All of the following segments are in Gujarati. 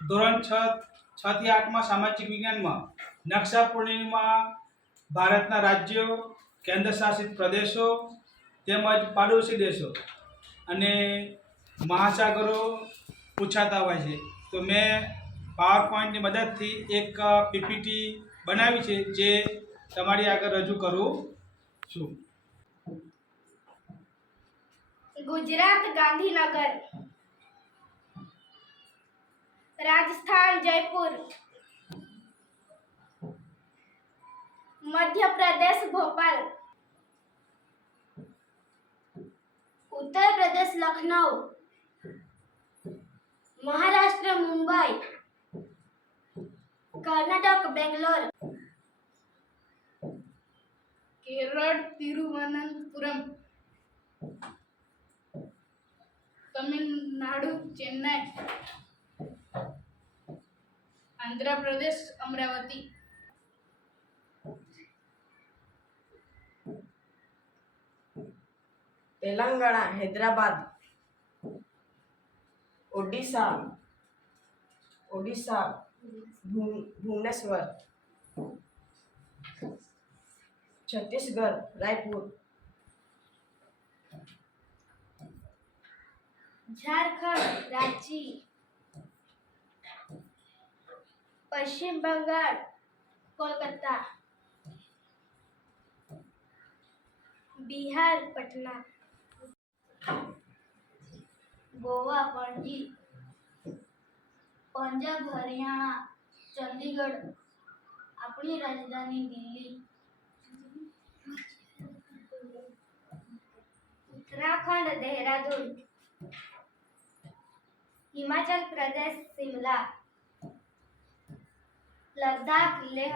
ધોરણ છ છ થી આઠમાં સામાજિક વિજ્ઞાનમાં નકશા પૂર્ણિમા ભારતના રાજ્યો, કેન્દ્ર શાસિત પ્રદેશો તેમજ પાડોશી દેશો અને મહાસાગરો પૂછાતા હોય છે. તો મેં પાવર પોઈન્ટની મદદથી એક પીપીટી બનાવી છે જે તમારી આગળ રજૂ કરું છું. ગુજરાત ગાંધીનગર રાજસ્થાન, જયપુર. મધ્ય પ્રદેશ ભોપાલ. ઉત્તર પ્રદેશ લખનઉ મહારાષ્ટ્ર, મુંબઈ. કર્ણાટક, બેંગ્લોર. કેરળ, તિરુવનંતપુરમ. તમિલનાડુ आंध्र प्रदेश अमरावती। तेलंगाना हैदराबाद। ओडिशा ओडिशा भुवनेश्वर। छत्तीसगढ़ रायपुर। झारखंड रांची। पश्चिम बंगाल, कोलकाता। बिहार, पटना। गोवा, पणजी। पंजाब, हरियाणा, चंडीगढ़। अपनी राजधानी दिल्ली। उत्तराखंड, देहरादून। हिमाचल प्रदेश, शिमला। लद्दाख लेह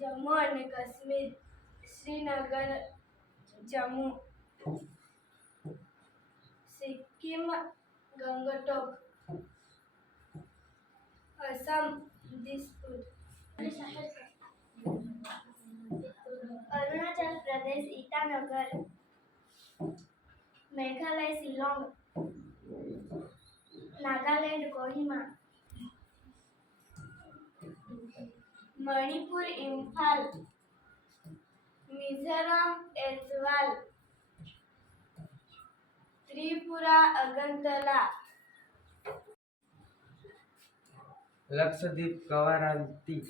जम्मू અને કાશ્મીર શ્રીનગર જમ્મુ સિક્કિમ ગંગટોક અસમ દિસપુર અરુણાચલ પ્રદેશ ઈટાનગર મેઘાલય શિલોંગ નાગાલેન્ડ કોહિમા. મણિપુર ઇમ્ફાલ. મિઝોરમ એઝવાલ. ત્રિપુરા અગરતલા. લક્ષદ્વીપ કવારાંતિ.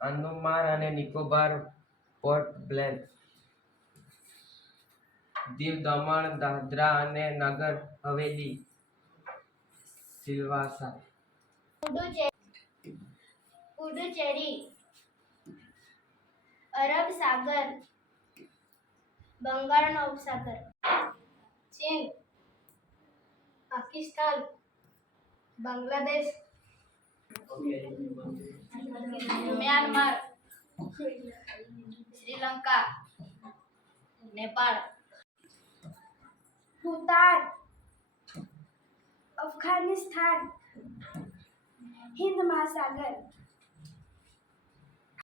અંદમાન અને નિકોબાર પોર્ટ બ્લેર દીવ દમણ, દાદરા અને નગર હવેલી. સિલવાસા. પુડુચેરી. અરબ સાગર. બંગાળનો ઉપસાગર ચીન. પાકિસ્તાન. બાંગ્લાદેશ. મ્યાનમાર. શ્રીલંકા. નેપાળ. भूटान अफ़गानिस्तान हिंद महासागर।